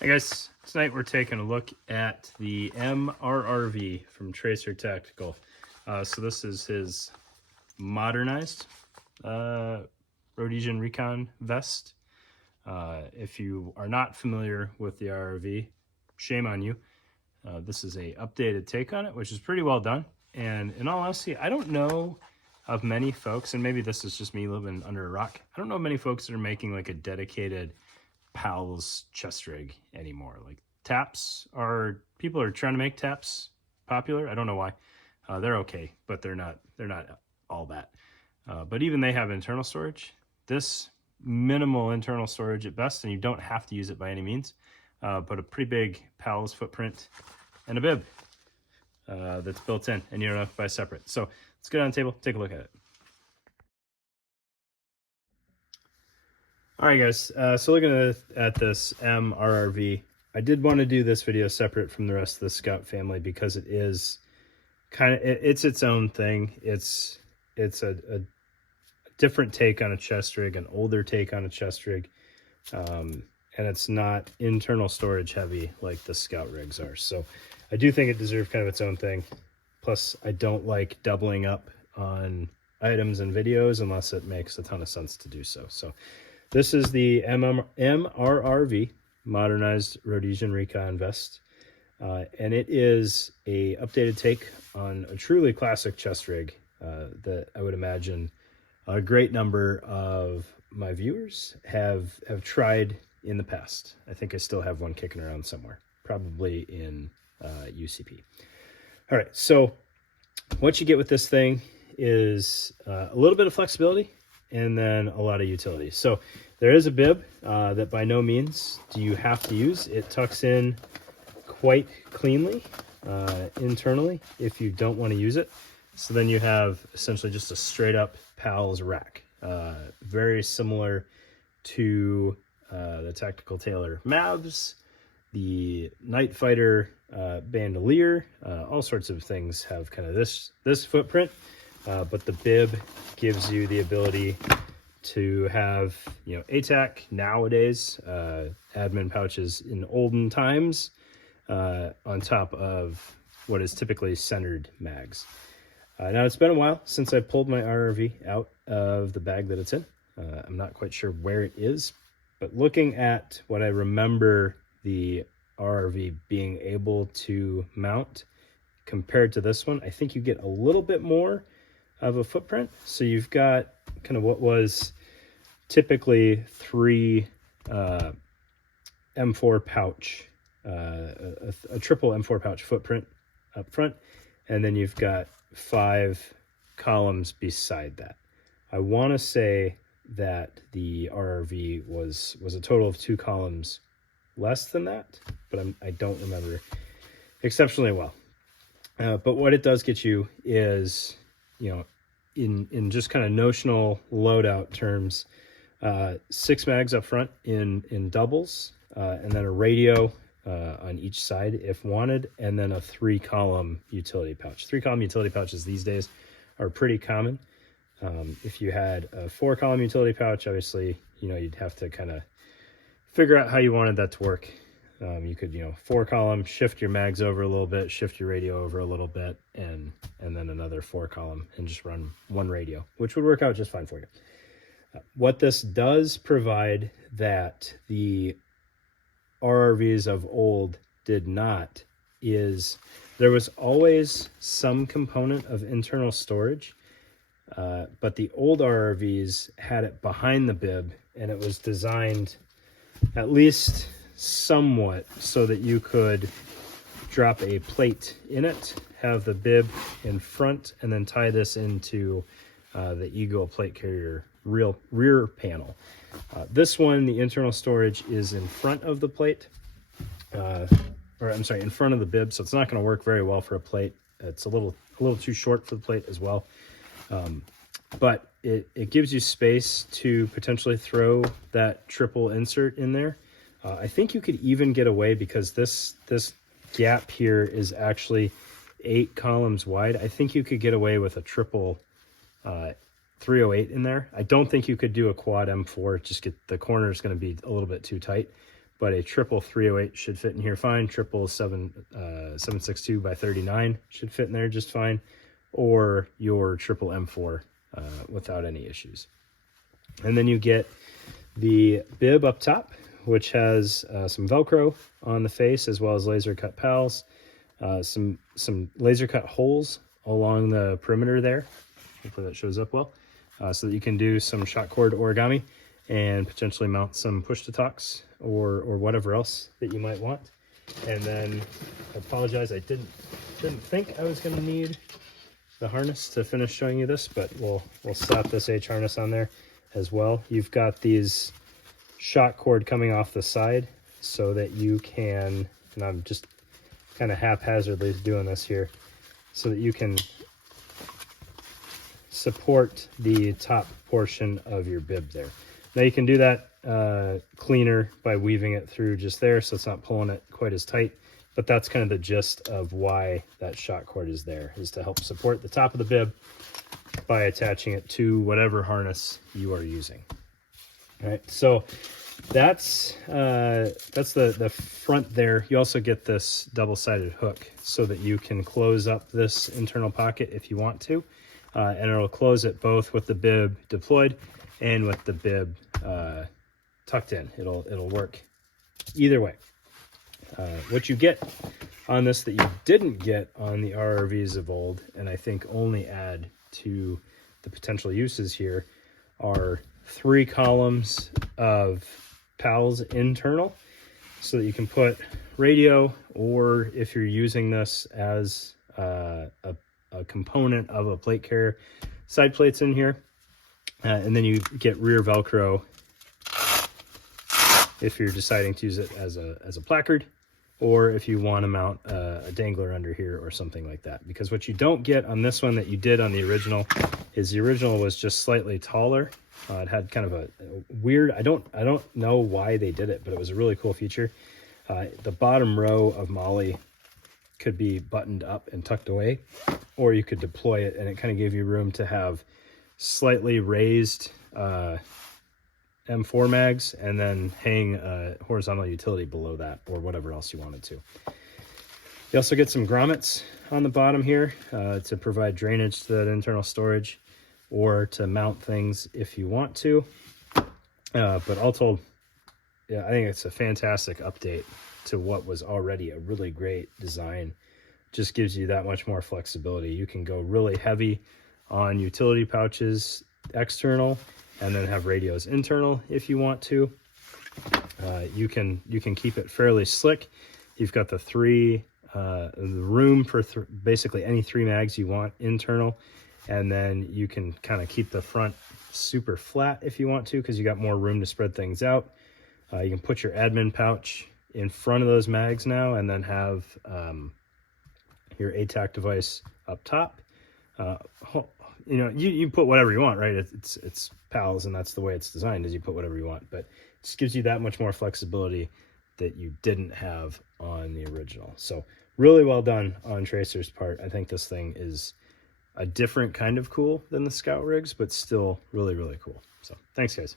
Hi guys, tonight we're taking a look at the MRRV from Tracer Tactical. So this is his modernized Rhodesian Recon vest. If you are not familiar with the RRV, shame on you. This is a updated take on it, which is pretty well done. And in all honesty, I don't know of many folks, and maybe this is just me living under a rock, I don't know of many folks that are making like a dedicated PALS chest rig anymore. Like people are trying to make taps popular. I don't know why. They're okay, but they're not all that. But even they have internal storage. This minimal internal storage at best, and you don't have to use it by any means, but a pretty big PALS footprint and a bib that's built in, and you don't have to buy separate. So let's get on the table, take a look at it. All right, guys, so looking at this MRRV, I did want to do this video separate from the rest of the Scout family because it is it's its own thing. It's a different take on a chest rig, an older take on a chest rig, and it's not internal storage heavy like the Scout rigs are. So I do think it deserves kind of its own thing. Plus, I don't like doubling up on items and videos unless it makes a ton of sense to do so. So this is the MRRV, Modernized Rhodesian Recon vest, and it is a updated take on a truly classic chest rig that I would imagine a great number of my viewers have tried in the past. I think I still have one kicking around somewhere, probably in UCP. All right, so what you get with this thing is a little bit of flexibility and then a lot of utility. So there is a bib that by no means do you have to use. It tucks in quite cleanly internally if you don't want to use it. So then you have essentially just a straight up PALS rack, very similar to the Tactical Tailor Mavs, the Night Fighter bandolier, all sorts of things have kind of this footprint. But the bib gives you the ability to have, ATAC nowadays, admin pouches in olden times, on top of what is typically centered mags. Now, it's been a while since I pulled my RRV out of the bag that it's in. I'm not quite sure where it is, but looking at what I remember the RRV being able to mount compared to this one, I think you get a little bit more of a footprint. So you've got kind of what was typically 3 M4 pouch, a triple M4 pouch footprint up front, and then you've got 5 columns beside that. I want to say that the RRV was a total of 2 columns less than that, but I don't remember exceptionally well. But what it does get you is, in just kind of notional loadout terms, 6 mags up front in doubles, and then a radio on each side if wanted, and then a 3-column utility pouch. 3-column utility pouches these days are pretty common. If you had a 4-column utility pouch, obviously, you'd have to kind of figure out how you wanted that to work. You could, 4-column, shift your mags over a little bit, shift your radio over a little bit, and then another 4-column, and just run 1 radio, which would work out just fine for you. What this does provide that the RRVs of old did not is there was always some component of internal storage, but the old RRVs had it behind the bib, and it was designed at least somewhat so that you could drop a plate in it, have the bib in front, and then tie this into the Eagle plate carrier rear panel. This one, the internal storage is in front of the plate, in front of the bib, so it's not going to work very well for a plate. It's a little too short for the plate as well. But it gives you space to potentially throw that triple insert in there. I think you could even get away, because this gap here is actually 8 columns wide. I think you could get away with a triple 308 in there. I don't think you could do a quad M4. Just the corner is going to be a little bit too tight. but a triple 308 should fit in here fine. Triple 762 by 39 should fit in there just fine, or your triple M4 without any issues. And then you get the bib up top, which has some Velcro on the face, as well as laser cut pals, some laser cut holes along the perimeter there. Hopefully that shows up well, so that you can do some shot cord origami and potentially mount some push to talks or whatever else that you might want. And then I apologize, I didn't think I was going to need the harness to finish showing you this, but we'll slap this H harness on there as well. You've got these shot cord coming off the side so that you can, and I'm just kind of haphazardly doing this here, so that you can support the top portion of your bib there. Now you can do that cleaner by weaving it through just there, so it's not pulling it quite as tight, but that's kind of the gist of why that shot cord is there, is to help support the top of the bib by attaching it to whatever harness you are using. All right, so that's the front there. You also get this double-sided hook so that you can close up this internal pocket if you want to, and it'll close it both with the bib deployed and with the bib tucked in. It'll work either way. What you get on this that you didn't get on the RRVs of old, and I think only add to the potential uses here, are 3 columns of PALs internal, so that you can put radio, or if you're using this as a component of a plate carrier, side plates in here. And then you get rear Velcro if you're deciding to use it as a placard, or if you want to mount a dangler under here or something like that. Because what you don't get on this one that you did on the original is the original was just slightly taller. It had kind of a weird, I don't know why they did it, but it was a really cool feature. The bottom row of MOLLE could be buttoned up and tucked away, or you could deploy it, and it kind of gave you room to have slightly raised M4 mags and then hang a horizontal utility below that, or whatever else you wanted to. You also get some grommets on the bottom here to provide drainage to that internal storage, or to mount things if you want to. But all told, yeah, I think it's a fantastic update to what was already a really great design. Just gives you that much more flexibility. You can go really heavy on utility pouches external, and then have radios internal if you want to. You can keep it fairly slick. You've got the room for basically any 3 mags you want internal, and then you can kind of keep the front super flat if you want to, because you got more room to spread things out. You can put your admin pouch in front of those mags now, and then have your ATAC device up top. You know, you put whatever you want, right? It's PALs, and that's the way it's designed, is you put whatever you want, but it just gives you that much more flexibility that you didn't have on the original. So really well done on Tracer's part. I think this thing is a different kind of cool than the Scout rigs, but still really, really cool. So thanks, guys.